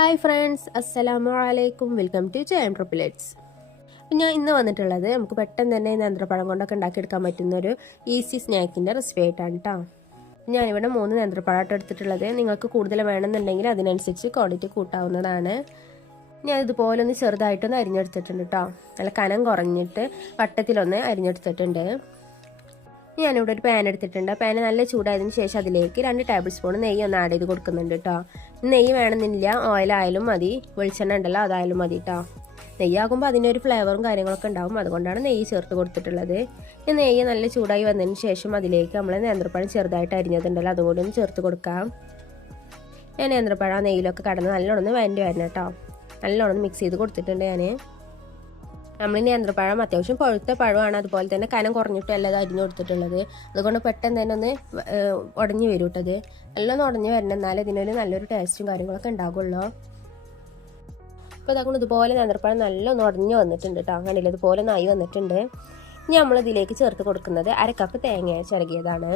Hi friends, അസ്സലാമു അലൈക്കും. Welcome to ജയം ട്രിപ്പിലേറ്റ്സ്. ഞാൻ ഇന്ന് വന്നിട്ടുള്ളത് നമുക്ക് പെട്ടെന്ന് തന്നെ നേന്ത്രപ്പഴം കൊണ്ടൊക്കെ ഉണ്ടാക്കിയെടുക്കാൻ പറ്റുന്ന ഒരു ഈസി സ്നാക്കിൻ്റെ റെസിപ്പി ആയിട്ടാണ് കേട്ടോ. ഞാനിവിടെ 3 നേന്ത്രപ്പഴമായിട്ട് എടുത്തിട്ടുള്ളത്. നിങ്ങൾക്ക് കൂടുതൽ വേണമെന്നുണ്ടെങ്കിൽ അതിനനുസരിച്ച് ക്വാണ്ടിറ്റി കൂട്ടാവുന്നതാണ്. ഞാൻ ഇതുപോലെ ഒന്ന് ചെറുതായിട്ടൊന്ന് അരിഞ്ഞെടുത്തിട്ടുണ്ട് കേട്ടോ. നല്ല കനം കുറഞ്ഞിട്ട് വട്ടത്തിലൊന്ന് അരിഞ്ഞെടുത്തിട്ടുണ്ട്. ഞാനിവിടെ ഒരു പാൻ എടുത്തിട്ടുണ്ട്. പാൻ നല്ല ചൂടായതിനു ശേഷം അതിലേക്ക് 2 ടേബിൾ സ്പൂൺ നെയ്യ് ഒന്ന് ആഡ് ചെയ്ത് കൊടുക്കുന്നുണ്ട് കേട്ടോ. നെയ്യ് വേണമെന്നില്ല, ഓയിലായാലും മതി, വെളിച്ചെണ്ണ ഉണ്ടല്ലോ അതായാലും മതി കേട്ടോ. നെയ്യാകുമ്പോൾ അതിനൊരു ഫ്ലേവറും കാര്യങ്ങളൊക്കെ ഉണ്ടാവും, അതുകൊണ്ടാണ് നെയ്യ് ചേർത്ത് കൊടുത്തിട്ടുള്ളത്. ഈ നെയ്യ് നല്ല ചൂടായി വന്നതിന് ശേഷം അതിലേക്ക് നമ്മൾ നേന്ത്രപ്പഴം ചെറുതായിട്ട് അരിഞ്ഞതുണ്ടല്ലോ അതും കൂടി ഒന്ന് ചേർത്ത് കൊടുക്കാം. ഞാൻ നേന്ത്രപ്പഴം നെയ്യിലൊക്കെ കടന്ന് നല്ലോണം വഴറ്റി വരണം കേട്ടോ. നല്ലോണം മിക്സ് ചെയ്ത് കൊടുത്തിട്ടുണ്ട് ഞാൻ. നമ്മൾ നേന്ത്രപ്പഴം അത്യാവശ്യം പഴുത്ത പഴമാണ്, അതുപോലെ തന്നെ കനം കുറഞ്ഞിട്ടും എല്ലാം അരിഞ്ഞു കൊടുത്തിട്ടുള്ളത്. അതുകൊണ്ട് പെട്ടെന്ന് തന്നെ ഒന്ന് ഉടഞ്ഞു വരും കേട്ടത്. നല്ലോണം ഉടഞ്ഞു വരണം, എന്നാലും ഇതിനൊരു നല്ലൊരു ടേസ്റ്റും കാര്യങ്ങളൊക്കെ ഉണ്ടാകുള്ളൂ. അപ്പോൾ അതുകൊണ്ട് ഇതുപോലെ നേന്ത്രപ്പഴം നല്ലോണം ഉടഞ്ഞു വന്നിട്ടുണ്ട് കേട്ടോ. കണ്ടില്ല, ഇതുപോലെ നായി വന്നിട്ടുണ്ട്. ഇനി നമ്മളിതിലേക്ക് ചേർത്ത് കൊടുക്കുന്നത് 1/2 കപ്പ് തേങ്ങ ചിരകിയതാണ്.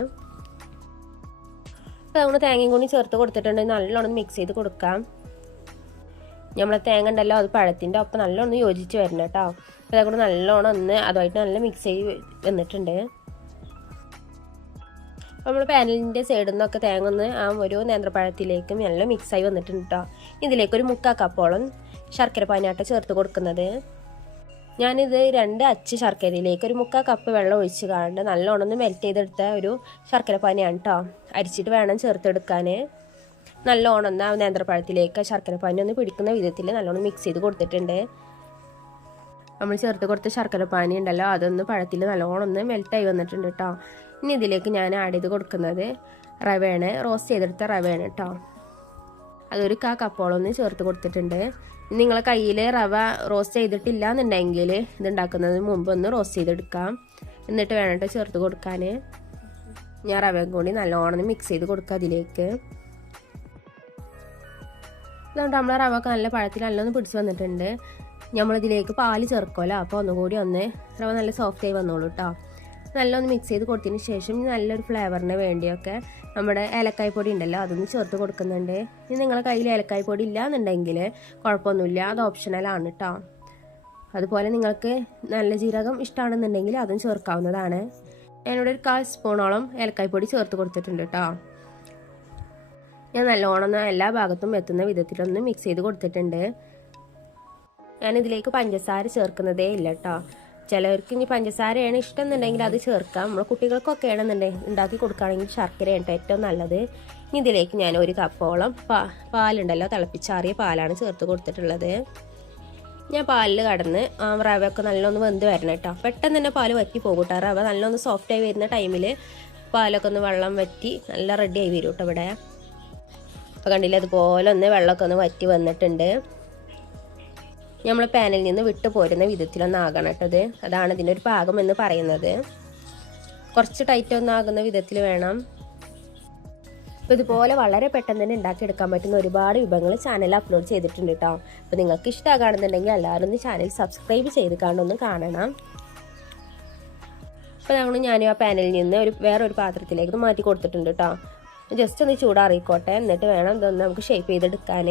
അപ്പോൾ അതുകൊണ്ട് തേങ്ങയും കൂടി ചേർത്ത് കൊടുത്തിട്ടുണ്ടെങ്കിൽ നല്ലോണം മിക്സ് ചെയ്ത് കൊടുക്കാം. നമ്മളെ തേങ്ങ ഉണ്ടല്ലോ അത് പഴത്തിൻ്റെ ഒപ്പം നല്ലോണം യോജിച്ച് വരണം കേട്ടോ. അപ്പോൾ അതുകൊണ്ട് നല്ലോണം ഒന്ന് അതുമായിട്ട് നല്ല മിക്സ് ചെയ്ത് വന്നിട്ടുണ്ട്. അപ്പോൾ നമ്മൾ പാനലിൻ്റെ സൈഡിൽ നിന്നൊക്കെ തേങ്ങ ഒന്ന് ആ ഒരു നേന്ത്രപ്പഴത്തിലേക്കും നല്ല മിക്സായി വന്നിട്ടുണ്ട് കേട്ടോ. ഇതിലേക്കൊരു 3/4 കപ്പോളം ശർക്കര പാനിയാട്ടം ചേർത്ത് കൊടുക്കുന്നത്. ഞാനിത് 2 അച്ച് ശർക്കരയിലേക്ക് ഒരു 3/4 കപ്പ് വെള്ളം ഒഴിച്ച് കാണണ്ട് നല്ലോണം ഒന്ന് മെൽറ്റ് ചെയ്തെടുത്ത ഒരു ശർക്കര പാനിയാണ് കേട്ടോ. അരിച്ചിട്ട് വേണം ചേർത്തെടുക്കാൻ. നല്ലോണം ഒന്ന് ആ നേന്ത്രപ്പഴത്തിലേക്ക് ശർക്കര പാനി ഒന്ന് പിടിക്കുന്ന വിധത്തിൽ നല്ലോണം മിക്സ് ചെയ്ത് കൊടുത്തിട്ടുണ്ട്. നമ്മൾ ചേർത്ത് കൊടുത്ത ശർക്കര പാനി ഉണ്ടല്ലോ അതൊന്ന് പഴത്തിൽ നല്ലോണം ഒന്ന് മെൽറ്റായി വന്നിട്ടുണ്ട് കേട്ടോ. ഇനി ഇതിലേക്ക് ഞാൻ ആഡ് ചെയ്ത് കൊടുക്കുന്നത് റവയാണ്, റോസ്റ്റ് ചെയ്തെടുത്ത റവയാണ് കേട്ടോ. അതൊരു 1/4 കപ്പോളം ഒന്ന് ചേർത്ത് കൊടുത്തിട്ടുണ്ട്. നിങ്ങളെ കയ്യിൽ റവ റോസ്റ്റ് ചെയ്തിട്ടില്ല എന്നുണ്ടെങ്കിൽ ഇതുണ്ടാക്കുന്നതിന് മുമ്പ് ഒന്ന് റോസ്റ്റ് ചെയ്തെടുക്കാം. എന്നിട്ട് വേണം കേട്ടോ ചേർത്ത് കൊടുക്കാൻ. ഞാൻ റവയും കൂടി നല്ലോണം മിക്സ് ചെയ്ത് കൊടുക്കുക അതിലേക്ക്. അതുകൊണ്ട് നമ്മളെ റവ ഒക്കെ നല്ല പഴത്തിൽ നല്ലൊന്ന് പിടിച്ച് വന്നിട്ടുണ്ട്. നമ്മളിതിലേക്ക് പാല് ചേർക്കുമല്ലോ, അപ്പോൾ ഒന്നുകൂടി റവ നല്ല സോഫ്റ്റ് ആയി വന്നോളൂ കേട്ടോ. നല്ലൊന്ന് മിക്സ് ചെയ്ത് കൊടുത്തതിന് ശേഷം നല്ലൊരു ഫ്ലേവറിന് വേണ്ടിയൊക്കെ നമ്മുടെ ഏലക്കായ് പൊടി ഉണ്ടല്ലോ അതൊന്ന് ചേർത്ത് കൊടുക്കുന്നുണ്ട്. ഇനി നിങ്ങളുടെ കയ്യിൽ ഏലക്കായ് പൊടി ഇല്ല എന്നുണ്ടെങ്കിൽ കുഴപ്പമൊന്നുമില്ല, അത് ഓപ്ഷണലാണ് കേട്ടോ. അതുപോലെ നിങ്ങൾക്ക് നല്ല ജീരകം ഇഷ്ടമാണെന്നുണ്ടെങ്കിൽ അതും ചേർക്കാവുന്നതാണ്. ഞാനിവിടെ ഒരു 1/4 സ്പൂണോളം ഏലക്കായ് പൊടി ചേർത്ത് കൊടുത്തിട്ടുണ്ട് കേട്ടോ. ഞാൻ നല്ലോണം എല്ലാ ഭാഗത്തും എത്തുന്ന വിധത്തിലൊന്ന് മിക്സ് ചെയ്ത് കൊടുത്തിട്ടുണ്ട്. ഞാനിതിലേക്ക് പഞ്ചസാര ചേർക്കുന്നതേ ഇല്ല കേട്ടോ. ചിലവർക്ക് ഇനി പഞ്ചസാരയാണ് ഇഷ്ടം എന്നുണ്ടെങ്കിൽ അത് ചേർക്കാം. നമ്മൾ കുട്ടികൾക്കൊക്കെ ആണെന്നുണ്ടെങ്കിൽ ഉണ്ടാക്കി കൊടുക്കുകയാണെങ്കിൽ ശർക്കരയാണ് ഏറ്റവും നല്ലത്. ഇനി ഇതിലേക്ക് ഞാൻ 1 കപ്പോളം പാലുണ്ടല്ലോ തിളപ്പിച്ചാറിയ പാലാണ് ചേർത്ത് കൊടുത്തിട്ടുള്ളത്. ഞാൻ പാലിൽ കടന്ന് റവയൊക്കെ നല്ലൊന്ന് വെന്ത് വരണം കേട്ടോ. പെട്ടെന്ന് തന്നെ പാല് വറ്റി പോകും കേട്ടോ. റവ നല്ലൊന്ന് സോഫ്റ്റായി വരുന്ന ടൈമിൽ പാലൊക്കെ ഒന്ന് വെള്ളം വറ്റി നല്ല റെഡിയായി വരും കേട്ടോ ഇവിടെ. അപ്പോൾ കണ്ടില്ല, അതുപോലെ ഒന്ന് വെള്ളമൊക്കെ ഒന്ന് വറ്റി വന്നിട്ടുണ്ട്. നമ്മൾ പാനിൽ നിന്ന് വിട്ടു പോരുന്ന വിധത്തിലൊന്നാകണം കേട്ടത്. അതാണ് ഇതിൻ്റെ ഒരു പാകം എന്ന് പറയുന്നത്. കുറച്ച് ടൈറ്റ് ഒന്നാകുന്ന വിധത്തിൽ വേണം. അപ്പോൾ ഇതുപോലെ വളരെ പെട്ടെന്ന് തന്നെ ഉണ്ടാക്കിയെടുക്കാൻ പറ്റുന്ന ഒരുപാട് വിഭവങ്ങൾ ചാനലിൽ അപ്ലോഡ് ചെയ്തിട്ടുണ്ട് കേട്ടോ. അപ്പോൾ നിങ്ങൾക്ക് ഇഷ്ടമാകുകയാണെന്നുണ്ടെങ്കിൽ എല്ലാവരും ഒന്ന് ചാനൽ സബ്സ്ക്രൈബ് ചെയ്ത് കാണൊന്ന് കാണണം. അപ്പോൾ ഞാൻ ആ പാനിൽ നിന്ന് വേറൊരു പാത്രത്തിലേക്ക് മാറ്റി കൊടുത്തിട്ടുണ്ട് കേട്ടോ. ജസ്റ്റ് ഒന്ന് ചൂടാറിക്കോട്ടെ, എന്നിട്ട് വേണം ഇതൊന്ന് നമുക്ക് ഷേപ്പ് ചെയ്തെടുക്കാൻ.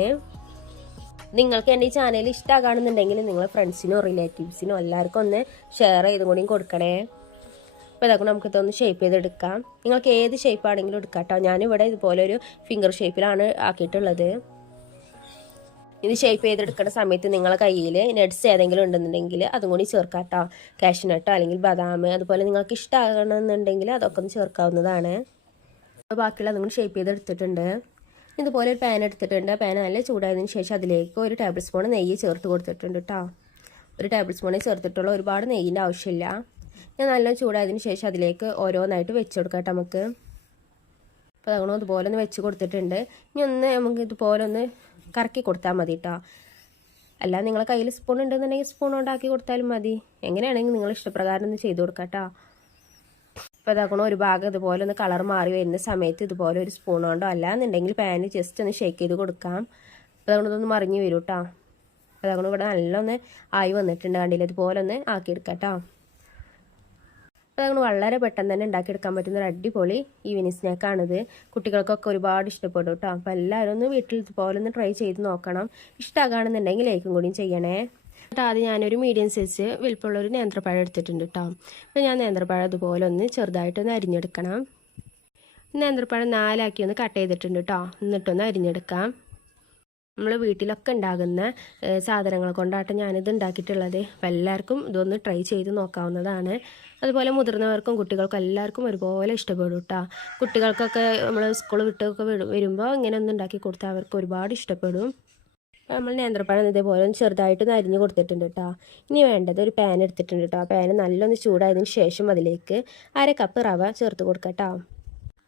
നിങ്ങൾക്ക് എൻ്റെ ഈ ചാനൽ ഇഷ്ടമാകുകയാണെന്നുണ്ടെങ്കിൽ നിങ്ങൾ ഫ്രണ്ട്സിനോ റിലേറ്റീവ്സിനോ എല്ലാവർക്കും ഒന്ന് ഷെയർ ചെയ്തും കൂടിയും കൊടുക്കണേ. അപ്പോൾ ഇതൊക്കെ നമുക്കിതൊന്ന് ഷേപ്പ് ചെയ്തെടുക്കാം. നിങ്ങൾക്ക് ഏത് ഷേപ്പാണെങ്കിലും എടുക്കാം കേട്ടോ. ഞാനിവിടെ ഇതുപോലെ ഒരു ഫിംഗർ ഷേപ്പിലാണ് ആക്കിയിട്ടുള്ളത്. ഇത് ഷേപ്പ് ചെയ്തെടുക്കുന്ന സമയത്ത് നിങ്ങളെ കയ്യിൽ നട്ട്സ് ഏതെങ്കിലും ഉണ്ടെന്നുണ്ടെങ്കിൽ അതും കൂടി ചേർക്കാം കേട്ടോ. കാഷ്നട്ടോ അല്ലെങ്കിൽ ബദാം, അതുപോലെ നിങ്ങൾക്ക് ഇഷ്ടമാകണമെന്നുണ്ടെങ്കിൽ അതൊക്കെ ഒന്ന് ചേർക്കാവുന്നതാണ്. ബാക്കിയുള്ള അതും കൂടി ഷേപ്പ് ചെയ്തെടുത്തിട്ടുണ്ട്. ഇതുപോലെ ഒരു പാൻ എടുത്തിട്ടുണ്ട്. പാൻ നല്ല ചൂടായതിനു ശേഷം അതിലേക്ക് 1 ടേബിൾ സ്പൂൺ നെയ്യ് ചേർത്ത് കൊടുത്തിട്ടുണ്ട് കേട്ടോ. 1 ടേബിൾ സ്പൂണേ ചേർത്തിട്ടുള്ള, ഒരുപാട് നെയ്യിൻ്റെ ആവശ്യമില്ല. ഞാൻ നല്ല ചൂടായതിനു ശേഷം അതിലേക്ക് ഓരോന്നായിട്ട് വെച്ച് കൊടുക്കാം കേട്ടോ നമുക്ക്. അപ്പോൾ അങ്ങനെ അതുപോലെ ഒന്ന് വെച്ച് കൊടുത്തിട്ടുണ്ട്. ഇനി നമുക്ക് ഇതുപോലെ ഒന്ന് കറക്കി കൊടുത്താൽ മതി കേട്ടോ. അല്ല നിങ്ങളെ കയ്യിൽ സ്പൂൺ ഉണ്ടെന്നുണ്ടെങ്കിൽ സ്പൂൺ കൊണ്ടാക്കി കൊടുത്താലും മതി. എങ്ങനെയാണെങ്കിൽ നിങ്ങൾ ഇഷ്ടപ്രകാരം ഒന്ന് ചെയ്ത് കൊടുക്കാം കേട്ടോ. അപ്പോൾ അതാക്കണം ഒരു ഭാഗം ഇതുപോലെ ഒന്ന് കളർ മാറി വരുന്ന സമയത്ത് ഇതുപോലെ ഒരു സ്പൂൺ കൊണ്ടോ അല്ലാന്നുണ്ടെങ്കിൽ പാന് ജസ്റ്റ് ഒന്ന് ഷേക്ക് ചെയ്ത് കൊടുക്കാം. അപ്പോൾ അതുകൊണ്ടൊന്ന് മറിഞ്ഞ് വരും കേട്ടോ. അപ്പോൾ അതുകൊണ്ട് ഇവിടെ നല്ലൊന്ന് ആയി വന്നിട്ടുണ്ട്. കണ്ടില്ല, ഇതുപോലെ ഒന്ന് ആക്കിയെടുക്കാം കേട്ടോ. അപ്പോൾ നമ്മൾ വളരെ പെട്ടെന്ന് തന്നെ ഉണ്ടാക്കിയെടുക്കാൻ പറ്റുന്ന ഒരു അടിപൊളി ഈവനിങ് സ്നാക്കാണിത്. കുട്ടികൾക്കൊക്കെ ഒരുപാട് ഇഷ്ടപ്പെടും കേട്ടോ. അപ്പോൾ എല്ലാവരും ഒന്ന് വീട്ടിൽ ഇതുപോലെ ഒന്ന് ട്രൈ ചെയ്ത് നോക്കണം. ഇഷ്ടമാകുകയാണെന്നുണ്ടെങ്കിൽ ലൈക്കും കൂടിയും ചെയ്യണേ. എന്നിട്ട് ആദ്യം ഞാനൊരു മീഡിയം സൈസ് വലിപ്പമുള്ളൊരു നേന്ത്രപ്പഴം എടുത്തിട്ടുണ്ട് കേട്ടോ. അപ്പോൾ ഞാൻ നേന്ത്രപ്പഴം അതുപോലെ ഒന്ന് ചെറുതായിട്ടൊന്ന് അരിഞ്ഞെടുക്കണം. നേന്ത്രപ്പഴം 4 ഒന്ന് കട്ട് ചെയ്തിട്ടുണ്ട് കേട്ടോ. എന്നിട്ടൊന്ന് അരിഞ്ഞെടുക്കാം. നമ്മൾ വീട്ടിലൊക്കെ ഉണ്ടാകുന്ന സാധനങ്ങൾ കൊണ്ടാട്ടം ഞാനിത് ഉണ്ടാക്കിയിട്ടുള്ളത്. അപ്പോൾ എല്ലാവർക്കും ഇതൊന്ന് ട്രൈ ചെയ്ത് നോക്കാവുന്നതാണ്. അതുപോലെ മുതിർന്നവർക്കും കുട്ടികൾക്കും എല്ലാവർക്കും ഒരുപോലെ ഇഷ്ടപ്പെടും കേട്ടോ. കുട്ടികൾക്കൊക്കെ നമ്മൾ സ്കൂൾ വിട്ടൊക്കെ വരുമ്പോൾ ഇങ്ങനെ ഒന്ന് ഉണ്ടാക്കി കൊടുത്താൽ അവർക്ക് ഒരുപാട് ഇഷ്ടപ്പെടും. അപ്പോൾ നമ്മൾ നേന്ത്രപ്പഴം ഇതേപോലെ ഒന്ന് ചെറുതായിട്ടൊന്ന് അരിഞ്ഞ് കൊടുത്തിട്ടുണ്ട് കേട്ടോ. ഇനി വേണ്ടത് ഒരു പാൻ എടുത്തിട്ടുണ്ട് കേട്ടോ. ആ പാൻ നല്ലൊന്ന് ചൂടായതിന് ശേഷം അതിലേക്ക് 1/2 കപ്പ് റവ ചേർത്ത് കൊടുക്കാം കേട്ടോ.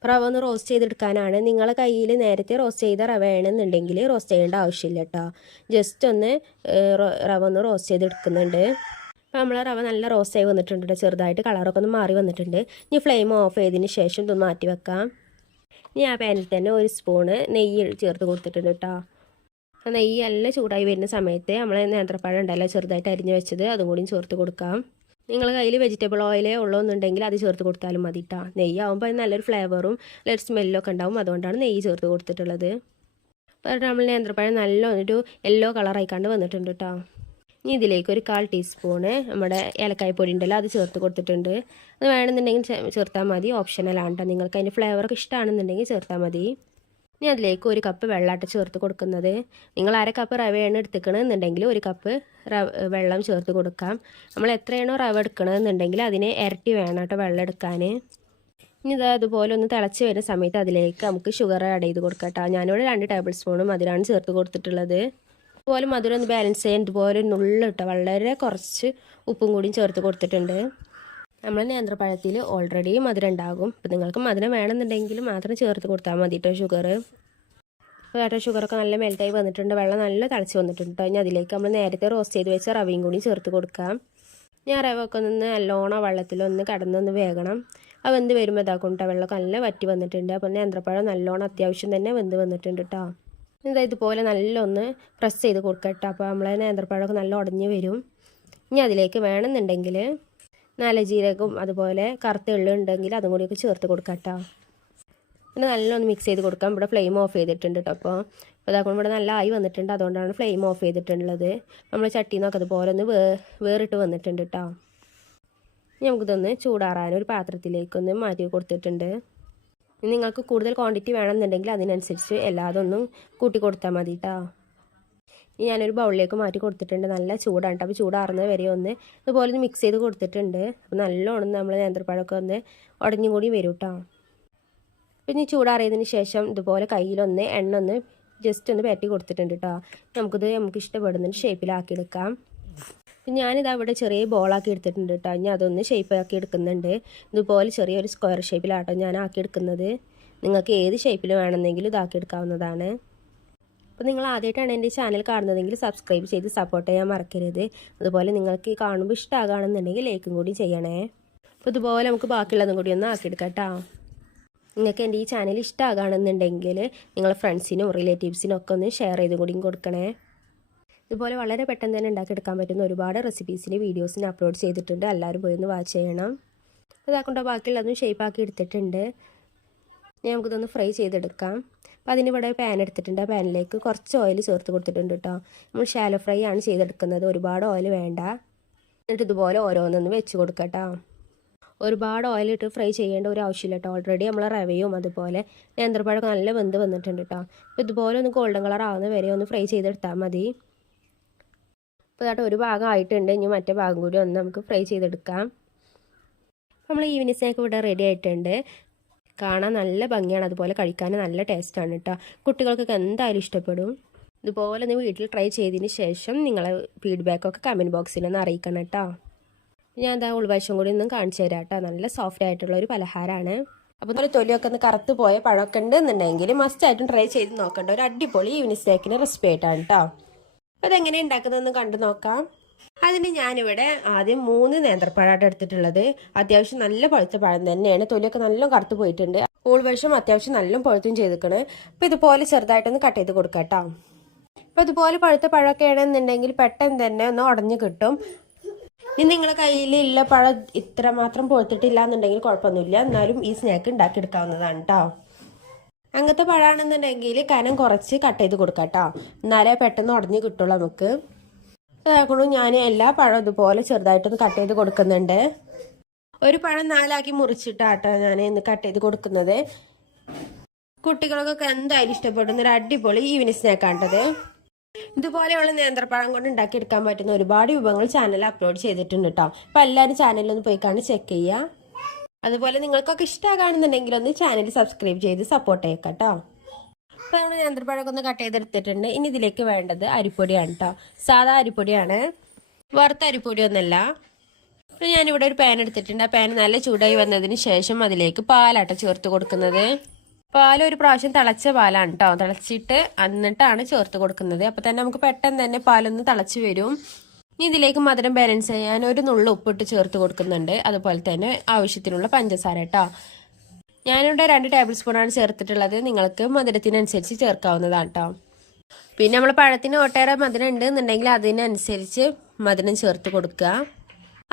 റവ ഒന്ന് റോസ്റ്റ് ചെയ്തെടുക്കാനാണ്. നിങ്ങളെ കയ്യിൽ നേരത്തെ റോസ്റ്റ് ചെയ്ത റവ ആണെന്നുണ്ടെങ്കിൽ റോസ്റ്റ് ചെയ്യേണ്ട ആവശ്യമില്ല കേട്ടോ. ജസ്റ്റ് ഒന്ന് റവ ഒന്ന് റോസ്റ്റ് ചെയ്തെടുക്കുന്നുണ്ട്. അപ്പോൾ നമ്മൾ റവ നല്ല റോസ്റ്റ് ആയി വന്നിട്ടുണ്ട്. ചെറുതായിട്ട് കളറൊക്കെ ഒന്ന് മാറി വന്നിട്ടുണ്ട്. ഇനി ഫ്ലെയിം ഓഫ് ചെയ്തതിന് ശേഷം ഇതൊന്ന് മാറ്റി വെക്കാം. ഇനി ആ പാനിൽ തന്നെ 1 സ്പൂണ് നെയ്യ് ചേർത്ത് കൊടുത്തിട്ടുണ്ട് കേട്ടോ. നെയ്യ് നല്ല ചൂടായി വരുന്ന സമയത്ത് നമ്മൾ നേന്ത്രപ്പഴം ഉണ്ടല്ലോ ചെറുതായിട്ട് അരിഞ്ഞ് വെച്ചത് അതും കൂടി ചേർത്ത് കൊടുക്കാം. നിങ്ങളുടെ കയ്യിൽ വെജിറ്റബിൾ ഓയിലേ ഉള്ളൂന്നുണ്ടെങ്കിൽ അത് ചേർത്ത് കൊടുത്താലും മതി കേട്ടോ. നെയ്യ് ആകുമ്പോൾ നല്ലൊരു ഫ്ലേവറും നല്ലൊരു സ്മെല്ലൊക്കെ ഉണ്ടാവും. അതുകൊണ്ടാണ് നെയ്യ് ചേർത്ത് കൊടുത്തിട്ടുള്ളത്. അപ്പോൾ നമ്മൾ നേന്ത്രപ്പഴം നല്ലൊരു യെല്ലോ കളറായിക്കാണ്ട് വന്നിട്ടുണ്ട് കേട്ടോ. ഇനി ഇതിലേക്ക് ഒരു 1/4 ടീസ്പൂണ് നമ്മുടെ ഏലക്കായ്പ്പൊടി ഉണ്ടല്ലോ അത് ചേർത്ത് കൊടുത്തിട്ടുണ്ട്. അത് വേണമെന്നുണ്ടെങ്കിൽ ചേർത്താൽ മതി, ഓപ്ഷണലാണ് കേട്ടോ. നിങ്ങൾക്ക് അതിൻ്റെ ഫ്ലേവറൊക്കെ ഇഷ്ടമാണെന്നുണ്ടെങ്കിൽ ചേർത്താൽ മതി. ഇനി അതിലേക്ക് 1 കപ്പ് വെള്ളമായിട്ട് ചേർത്ത് കൊടുക്കുന്നത്. നിങ്ങൾ 1/2 കപ്പ് റവയാണ് എടുത്തിക്കണമെന്നുണ്ടെങ്കിൽ 1 കപ്പ് വെള്ളം ചേർത്ത് കൊടുക്കാം. നമ്മൾ എത്രയാണോ റവ എടുക്കണമെന്നുണ്ടെങ്കിൽ അതിന് ഇരട്ടി വേണം കേട്ടോ വെള്ളം എടുക്കാൻ. ഇനി ഇത് അതുപോലെ ഒന്ന് തിളച്ച് വരുന്ന സമയത്ത് അതിലേക്ക് നമുക്ക് ഷുഗർ ആഡ് ചെയ്ത് കൊടുക്കാം കേട്ടോ. ഞാനിവിടെ 2 ടേബിൾ സ്പൂൺ മധുരമാണ് ചേർത്ത് കൊടുത്തിട്ടുള്ളത്. അതുപോലെ മധുരം ഒന്ന് ബാലൻസ് ചെയ്യാൻ ഇതുപോലെ നുള്ളിട്ടോ വളരെ കുറച്ച് ഉപ്പും കൂടിയും ചേർത്ത് കൊടുത്തിട്ടുണ്ട്. നമ്മൾ നേന്ത്രപ്പഴത്തിൽ ഓൾറെഡി മധുരം ഉണ്ടാകും. അപ്പോൾ നിങ്ങൾക്ക് മധുരം വേണമെന്നുണ്ടെങ്കിൽ മാത്രം ചേർത്ത് കൊടുത്താൽ മതി കേട്ടോ ഷുഗർ. അപ്പോൾ കേട്ടോ ഷുഗറൊക്കെ നല്ല മെൽറ്റായി വന്നിട്ടുണ്ട്. വെള്ളം നല്ല തിളച്ച് വന്നിട്ടുണ്ട് കേട്ടോ. ഇനി അതിലേക്ക് നമ്മൾ നേരത്തെ റോസ്റ്റ് ചെയ്ത് വെച്ച റവയും കൂടി ചേർത്ത് കൊടുക്കാം. ഞാൻ റവയൊക്കെ ഒന്ന് നല്ലോണം വെള്ളത്തിലൊന്ന് കടന്നൊന്ന് വേകണം. ആ വെന്ത് വരുമ്പോൾ ഇതാക്കും കേട്ടോ. വെള്ളമൊക്കെ നല്ല വറ്റി വന്നിട്ടുണ്ട്. അപ്പോൾ നേന്ത്രപ്പഴം നല്ലോണം അത്യാവശ്യം തന്നെ വെന്ത് വന്നിട്ടുണ്ട് കേട്ടോ. ഇതുപോലെ നല്ലൊന്ന് പ്രസ് ചെയ്ത് കൊടുക്കാം കേട്ടോ. അപ്പോൾ നമ്മളെ നേന്ത്രപ്പഴമൊക്കെ നല്ല ഉടഞ്ഞ് വരും. ഇനി അതിലേക്ക് വേണമെന്നുണ്ടെങ്കിൽ 4 ജീരകവും അതുപോലെ കറുത്ത എള്ള് ഉണ്ടെങ്കിൽ അതും കൂടിയൊക്കെ ചേർത്ത് കൊടുക്കാം കേട്ടോ. പിന്നെ നല്ലൊന്ന് മിക്സ് ചെയ്ത് കൊടുക്കാം. ഇവിടെ ഫ്ലെയിം ഓഫ് ചെയ്തിട്ടുണ്ട് കേട്ടോ. അപ്പോൾ അതാകുമ്പോൾ ഇവിടെ നല്ല ആയി വന്നിട്ടുണ്ട്. അതുകൊണ്ടാണ് ഫ്ലെയിം ഓഫ് ചെയ്തിട്ടുള്ളത്. നമ്മൾ ചട്ടിയിൽ നിന്നൊക്കെ അതുപോലെ ഒന്ന് വേറിട്ട് വന്നിട്ടുണ്ട് കേട്ടോ. നമുക്കിതൊന്ന് ചൂടാറാൻ ഒരു പാത്രത്തിലേക്കൊന്ന് മാറ്റി കൊടുത്തിട്ടുണ്ട്. നിങ്ങൾക്ക് കൂടുതൽ ക്വാണ്ടിറ്റി വേണമെന്നുണ്ടെങ്കിൽ അതിനനുസരിച്ച് എല്ലാതൊന്നും കൂട്ടി കൊടുത്താൽ മതി കേട്ടോ. ഇനി ഞാനൊരു ബൗളിലേക്ക് മാറ്റി കൊടുത്തിട്ടുണ്ട്. നല്ല ചൂടാണ് കേട്ടോ. അപ്പോൾ ചൂടാറുന്നത് വരെ ഒന്ന് ഇതുപോലെ ഒന്ന് മിക്സ് ചെയ്ത് കൊടുത്തിട്ടുണ്ട്. അപ്പോൾ നല്ലോണം നമ്മൾ നേന്ത്രപ്പഴമൊക്കെ ഒന്ന് ഉടഞ്ഞും കൂടി വരും കേട്ടോ. പിന്നെ ചൂടാറിയതിന് ശേഷം ഇതുപോലെ കയ്യിലൊന്ന് എണ്ണ ഒന്ന് ജസ്റ്റ് ഒന്ന് പരട്ടി കൊടുത്തിട്ടുണ്ട് കേട്ടോ. നമുക്ക് ഇഷ്ടപ്പെടുന്ന ഷേപ്പിലാക്കിയെടുക്കാം. പിന്നെ ഞാനിത് അവിടെ ചെറിയ ബോളാക്കി എടുത്തിട്ടുണ്ട് കേട്ടോ. ഇനി അതൊന്ന് ഷേപ്പാക്കി എടുക്കുന്നുണ്ട്. ഇതുപോലെ ചെറിയൊരു സ്ക്വയർ ഷേപ്പിലാട്ടോ ഞാൻ ആക്കിയെടുക്കുന്നത്. നിങ്ങൾക്ക് ഏത് ഷേപ്പിൽ വേണമെന്നെങ്കിലും ഇതാക്കിയെടുക്കാവുന്നതാണ്. അപ്പോൾ നിങ്ങൾ ആദ്യമായിട്ടാണ് എൻ്റെ ചാനൽ കാണുന്നതെങ്കിൽ സബ്സ്ക്രൈബ് ചെയ്ത് സപ്പോർട്ട് ചെയ്യാൻ മറക്കരുത്. അതുപോലെ നിങ്ങൾക്ക് ഈ കാണുമ്പോൾ ഇഷ്ടമാകുകയാണെന്നുണ്ടെങ്കിൽ ലൈക്കും കൂടി ചെയ്യണേ. അപ്പോൾ ഇതുപോലെ നമുക്ക് ബാക്കിയുള്ളതും കൂടി ഒന്ന് ആക്കിയെടുക്കാം കേട്ടോ. നിങ്ങൾക്ക് എൻ്റെ ഈ ചാനൽ ഇഷ്ടമാകുകയാണെന്നുണ്ടെങ്കിൽ നിങ്ങളെ ഫ്രണ്ട്സിനും റിലേറ്റീവ്സിനും ഒക്കെ ഒന്ന് ഷെയർ ചെയ്തും കൂടിയും കൊടുക്കണേ. ഇതുപോലെ വളരെ പെട്ടെന്ന് തന്നെ ഉണ്ടാക്കിയെടുക്കാൻ പറ്റുന്ന ഒരുപാട് റെസിപ്പീസിൻ്റെ വീഡിയോസിന് അപ്ലോഡ് ചെയ്തിട്ടുണ്ട്. എല്ലാവരും പോയി ഒന്ന് വാച്ച് ചെയ്യണം. അതാക്കൊണ്ടോ ബാക്കിയുള്ളതും ഷേപ്പാക്കി എടുത്തിട്ടുണ്ട്. നമുക്കിതൊന്ന് ഫ്രൈ ചെയ്തെടുക്കാം. അപ്പോൾ അതിനിവിടെ പാൻ എടുത്തിട്ടുണ്ട്. ആ പാനിലേക്ക് കുറച്ച് ഓയിൽ ചേർത്ത് കൊടുത്തിട്ടുണ്ട് കേട്ടോ. നമ്മൾ ഷാലോ ഫ്രൈ ആണ് ചെയ്തെടുക്കുന്നത്. ഒരുപാട് ഓയിൽ വേണ്ട. എന്നിട്ട് ഇതുപോലെ ഓരോന്നൊന്ന് വെച്ച് കൊടുക്കാം കേട്ടോ. ഒരുപാട് ഓയിലിട്ട് ഫ്രൈ ചെയ്യേണ്ട ഒരു ആവശ്യമില്ല കേട്ടോ. ഓൾറെഡി നമ്മൾ റവയും അതുപോലെ നേന്ത്രപ്പഴമൊക്കെ നല്ല വെന്ത് വന്നിട്ടുണ്ട് കേട്ടോ. അപ്പോൾ ഇതുപോലെ ഒന്ന് ഗോൾഡൻ കളർ ആവുന്ന വരെ ഒന്ന് ഫ്രൈ ചെയ്തെടുത്താൽ മതി. അപ്പോൾ അതായിട്ട് ഒരു ഭാഗം ആയിട്ടുണ്ട്. ഇനി മറ്റേ ഭാഗം കൂടി ഒന്ന് നമുക്ക് ഫ്രൈ ചെയ്തെടുക്കാം. നമ്മൾ ഈവനിങ് സ്നാക്ക് ഇവിടെ റെഡി ആയിട്ടുണ്ട്. കാണാൻ നല്ല ഭംഗിയാണ്. അതുപോലെ കഴിക്കാൻ നല്ല ടേസ്റ്റാണ് കേട്ടോ. കുട്ടികൾക്കൊക്കെ എന്തായാലും ഇഷ്ടപ്പെടും. ഇതുപോലെ ഒന്ന് വീട്ടിൽ ട്രൈ ചെയ്തതിന് ശേഷം നിങ്ങളെ ഫീഡ്ബാക്കൊക്കെ കമൻറ്റ് ബോക്സിലൊന്ന് അറിയിക്കണം കേട്ടോ. ഞാൻ എന്താ ഉൾവശം കൂടി ഒന്നും കാണിച്ചു തരാം കേട്ടോ. നല്ല സോഫ്റ്റ് ആയിട്ടുള്ള ഒരു പലഹാരമാണ്. അപ്പോൾ അതുപോലെ തൊലിയൊക്കെ ഒന്ന് കറുത്ത് പോയ പഴമൊക്കെ ഉണ്ടെന്നുണ്ടെങ്കിൽ മസ്റ്റായിട്ടും ട്രൈ ചെയ്ത് നോക്കേണ്ട ഒരു അടിപൊളി ഈവനിങ് സ്നാക്കിൻ്റെ റെസിപ്പി ആയിട്ടാണ് കേട്ടോ. അതെങ്ങനെ ഉണ്ടാക്കുന്നതെന്ന് കണ്ടു നോക്കാം. അതിന് ഞാനിവിടെ ആദ്യം 3 നേന്ത്രപ്പഴമാണ് എടുത്തിട്ടുള്ളത്. അത്യാവശ്യം നല്ല പഴുത്ത പഴം തന്നെയാണ്. തൊലിയൊക്കെ നല്ല കറുത്ത് പോയിട്ടുണ്ട്. ഉൾവശം അത്യാവശ്യം നല്ല പഴുത്തും ചെയ്തിരിക്കണ്. അപ്പോൾ ഇതുപോലെ ചെറുതായിട്ടൊന്ന് കട്ട് ചെയ്ത് കൊടുക്കാം കേട്ടോ. അപ്പോൾ ഇതുപോലെ പഴുത്ത പഴമൊക്കെ ആണെന്നുണ്ടെങ്കിൽ പെട്ടെന്ന് തന്നെ ഒന്ന് ഉടഞ്ഞ് കിട്ടും. ഇനി നിങ്ങളുടെ കയ്യിലുള്ള പഴം ഇത്ര മാത്രം പൊഴുത്തിട്ടില്ല എന്നുണ്ടെങ്കിൽ കുഴപ്പമൊന്നുമില്ല, എന്നാലും ഈ സ്നാക്ക് ഉണ്ടാക്കിയെടുക്കാവുന്നതാണ് കേട്ടോ. അങ്ങനത്തെ പഴമാണെന്നുണ്ടെങ്കിൽ കനം കുറച്ച് കട്ട് ചെയ്ത് കൊടുക്കാം കേട്ടോ, എന്നാലേ പെട്ടെന്ന് ഉടഞ്ഞ് കിട്ടുള്ളൂ നമുക്ക്. അതാക്കണം ഞാൻ എല്ലാ പഴം ഇതുപോലെ ചെറുതായിട്ടൊന്ന് കട്ട് ചെയ്ത് കൊടുക്കുന്നുണ്ട്. ഒരു പഴം 4 മുറിച്ചിട്ടാട്ടോ ഞാൻ ഇന്ന് കട്ട് ചെയ്ത് കൊടുക്കുന്നത്. കുട്ടികൾക്കൊക്കെ എന്തായാലും ഇഷ്ടപ്പെടുന്ന ഒരു അടിപൊളി ഈവനിങ് സ്നാക്കാണ്ടത്. ഇതുപോലെയുള്ള നേന്ത്രപ്പഴം കൊണ്ട് ഉണ്ടാക്കിയെടുക്കാൻ പറ്റുന്ന ഒരുപാട് വിഭവങ്ങൾ ചാനലിൽ അപ്ലോഡ് ചെയ്തിട്ടുണ്ട് കേട്ടോ. അപ്പോൾ എല്ലാവരും ചാനലിലൊന്ന് പോയി കാണി ചെക്ക് ചെയ്യുക. അതുപോലെ നിങ്ങൾക്കൊക്കെ ഇഷ്ടമാകാണെന്നുണ്ടെങ്കിൽ ഒന്ന് ചാനൽ സബ്സ്ക്രൈബ് ചെയ്ത് സപ്പോർട്ട് ചെയ്യക്കാം കേട്ടോ. അപ്പോൾ നമ്മൾ നേന്ത്രപ്പഴമൊക്കെ ഒന്ന് കട്ട് ചെയ്തെടുത്തിട്ടുണ്ട്. ഇനി ഇതിലേക്ക് വേണ്ടത് അരിപ്പൊടിയാണ് കേട്ടോ. സാധാ അരിപ്പൊടിയാണ്, വറുത്ത അരിപ്പൊടിയൊന്നുമല്ല. അപ്പോൾ ഞാനിവിടെ ഒരു പാൻ എടുത്തിട്ടുണ്ട്. ആ പാൻ നല്ല ചൂടായി വന്നതിന് ശേഷം അതിലേക്ക് പാലാട്ട ചേർത്ത് കൊടുക്കുന്നത്. പാൽ ഒരു പ്രാവശ്യം തിളച്ച പാലാണ് കേട്ടോ, തിളച്ചിട്ട് എന്നിട്ടാണ് ചേർത്ത് കൊടുക്കുന്നത്. അപ്പോൾ തന്നെ നമുക്ക് പെട്ടെന്ന് തന്നെ പാലൊന്ന് തിളച്ച് വരും. ഇനി ഇതിലേക്ക് മധുരം ബാലൻസ് ചെയ്യാൻ ഒരു നുള്ളു ഉപ്പിട്ട് ചേർത്ത് കൊടുക്കുന്നുണ്ട്. അതുപോലെ തന്നെ ആവശ്യത്തിനുള്ള പഞ്ചസാര കേട്ടോ. ഞാനിവിടെ 2 ടേബിൾ സ്പൂണാണ് ചേർത്തിട്ടുള്ളത്. നിങ്ങൾക്ക് മധുരത്തിനനുസരിച്ച് ചേർക്കാവുന്നതാണ് കേട്ടോ. പിന്നെ നമ്മൾ പഴത്തിന് ഒട്ടേറെ മധുരം ഉണ്ട് എന്നുണ്ടെങ്കിൽ അതിനനുസരിച്ച് മധുരം ചേർത്ത് കൊടുക്കുക.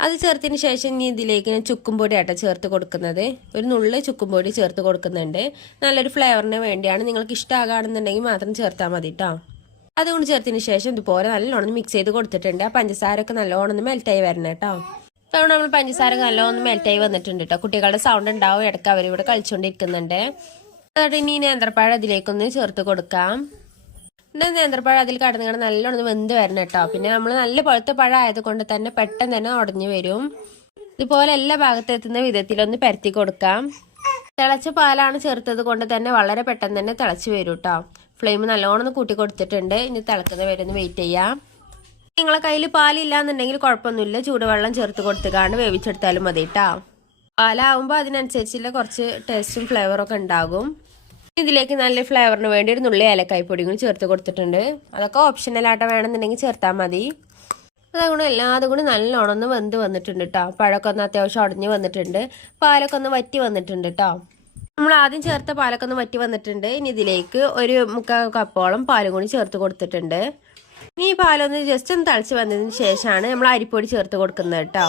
അത് ചേർത്തതിന് ശേഷം ഇനി ഇതിലേക്ക് ഞാൻ ചുക്കും പൊടി ആട്ടോ ചേർത്ത് കൊടുക്കുന്നത്. ഒരു നുള്ളു ചുക്കും പൊടി ചേർത്ത് കൊടുക്കുന്നുണ്ട്. നല്ലൊരു ഫ്ലേവറിന് വേണ്ടിയാണ്. നിങ്ങൾക്ക് ഇഷ്ടമാകുകയാണെന്നുണ്ടെങ്കിൽ മാത്രം ചേർത്താൽ മതി കേട്ടോ. അതുകൊണ്ട് ചേർത്തതിന് ശേഷം ഇതുപോലെ നല്ലോണം മിക്സ് ചെയ്ത് കൊടുത്തിട്ടുണ്ട്. ആ പഞ്ചസാരൊക്കെ നല്ലോണം ഒന്ന് മെൽറ്റായി വരണം കേട്ടോ. അപ്പോൾ നമ്മൾ പഞ്ചസാര നല്ലോണം മെൽറ്റായി വന്നിട്ടുണ്ട് കേട്ടോ. കുട്ടികളുടെ സൗണ്ട് ഉണ്ടാവും, ഇടയ്ക്ക് അവരിവിടെ കളിച്ചുകൊണ്ടിരിക്കുന്നുണ്ട്. അതുകൊണ്ട് ഇനി നേന്ത്രപ്പഴം അതിലേക്കൊന്ന് ചേർത്ത് കൊടുക്കാം. പിന്നെ നേന്ത്രപ്പഴം അതിൽ കടന്നു നല്ലോണം വെന്ത് വരണം കേട്ടോ. പിന്നെ നമ്മൾ നല്ല പഴുത്ത പഴം ആയതുകൊണ്ട് തന്നെ പെട്ടെന്ന് തന്നെ ഉടഞ്ഞു വരും. ഇതുപോലെ എല്ലാ ഭാഗത്ത് എത്തുന്ന വിധത്തിലൊന്ന് പരത്തി കൊടുക്കാം. തിളച്ച പാലാണ് ചേർത്തത് കൊണ്ട് തന്നെ വളരെ പെട്ടെന്ന് തന്നെ തിളച്ച് വരും കേട്ടോ. ഫ്ലെയിം നല്ലോണം കൂട്ടി കൊടുത്തിട്ടുണ്ട്. ഇനി തിളക്കുന്ന വരെ ഒന്ന് വെയിറ്റ് ചെയ്യാം. നിങ്ങളെ കയ്യിൽ പാലില്ല എന്നുണ്ടെങ്കിൽ കുഴപ്പമൊന്നുമില്ല, ചൂടുവെള്ളം ചേർത്ത് കൊടുത്തുകൊണ്ട് വേവിച്ചെടുത്താലും മതി കേട്ടോ. പാലാവുമ്പോൾ അതിനനുസരിച്ചുള്ള കുറച്ച് ടേസ്റ്റും ഫ്ലേവറൊക്കെ ഉണ്ടാകും. ഇതിലേക്ക് നല്ല ഫ്ലേവറിന് വേണ്ടി ഒരു നുള്ളി ഏലക്കായ്പൊടിയും കൂടി ചേർത്ത് കൊടുത്തിട്ടുണ്ട്. അതൊക്കെ ഓപ്ഷണലായിട്ട് വേണമെന്നുണ്ടെങ്കിൽ ചേർത്താൽ മതി. അതുകൊണ്ട് എല്ലാതും കൂടി നല്ലോണം ഒന്ന് വെന്ത് വന്നിട്ടുണ്ട് കേട്ടോ. പഴമൊക്കെ ഒന്ന് അത്യാവശ്യം ഉടഞ്ഞ് വന്നിട്ടുണ്ട്. പാലൊക്കെ ഒന്ന് വറ്റി വന്നിട്ടുണ്ട് കേട്ടോ. നമ്മൾ ആദ്യം ചേർത്ത പാലൊക്കെ ഒന്ന് വറ്റി വന്നിട്ടുണ്ട്. ഇനി ഇതിലേക്ക് ഒരു 3/4 കപ്പോളം പാലും കൂടി ചേർത്ത് കൊടുത്തിട്ടുണ്ട്. ഇനി ഈ പാലൊന്ന് ജസ്റ്റ് ഒന്ന് തിളച്ച് വന്നതിന് ശേഷമാണ് നമ്മൾ അരിപ്പൊടി ചേർത്ത് കൊടുക്കുന്നത് കേട്ടോ.